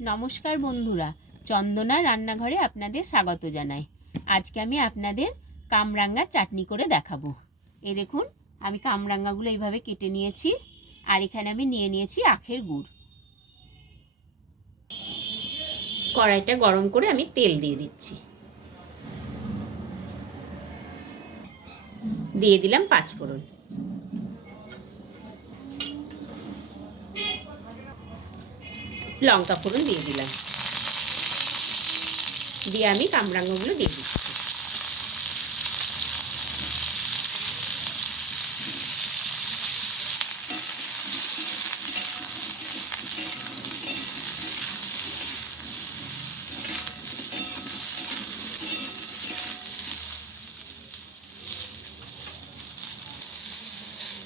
নমস্কার বন্ধুরা, চন্দনা রান্নাঘরে আপনাদের স্বাগত জানাই। আজকে আমি আপনাদের কামরাঙ্গা চাটনি করে দেখাবো। এ দেখুন, আমি কামরাঙ্গাগুলো এইভাবে কেটে নিয়েছি, আর এখানে আমি নিয়ে নিয়েছি আখের গুড়। কড়াইটা গরম করে আমি তেল দিয়ে দিচ্ছি। দিয়ে দিলাম পাঁচ লঙ্কা ফোড়ন দিয়ে দিলাম। দিয়ে আমি কামরাঙ্গগুলো দিয়ে দিচ্ছি।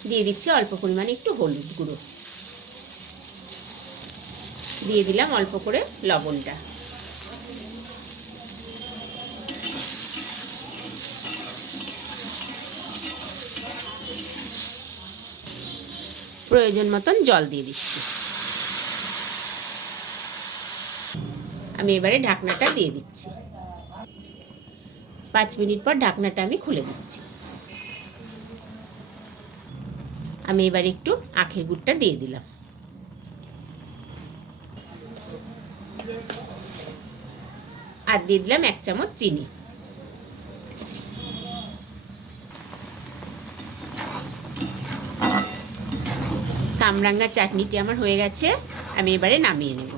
দিয়ে দিচ্ছি অল্প পরিমাণে একটু হলুদ গুঁড়ো। দিয়ে দিলাম অল্প করে লবণটা। প্রয়োজন মতন জল দিয়ে দিচ্ছি। আমি এবারে ঢাকনাটা দিয়ে দিচ্ছি। পাঁচ মিনিট পর ঢাকনাটা আমি খুলে দিচ্ছি। আমি এবার একটু আখের গুড়টা দিয়ে দিলাম। আর দিয়ে দিলাম এক চামচ চিনি। কামরাঙ্গা চাটনিটি আমার হয়ে গেছে, আমি এবারে নামিয়ে নেব।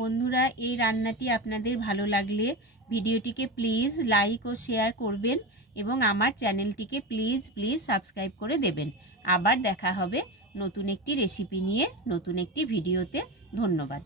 বন্ধুরা, এই রান্নাটি আপনাদের ভালো লাগলে ভিডিওটিকে প্লিজ লাইক ও শেয়ার করবেন এবং আমার চ্যানেলটিকে প্লিজ প্লিজ সাবস্ক্রাইব করে দেবেন। আবার দেখা হবে নতুন একটি রেসিপি নিয়ে, নতুন একটি ভিডিওতে। ধন্যবাদ।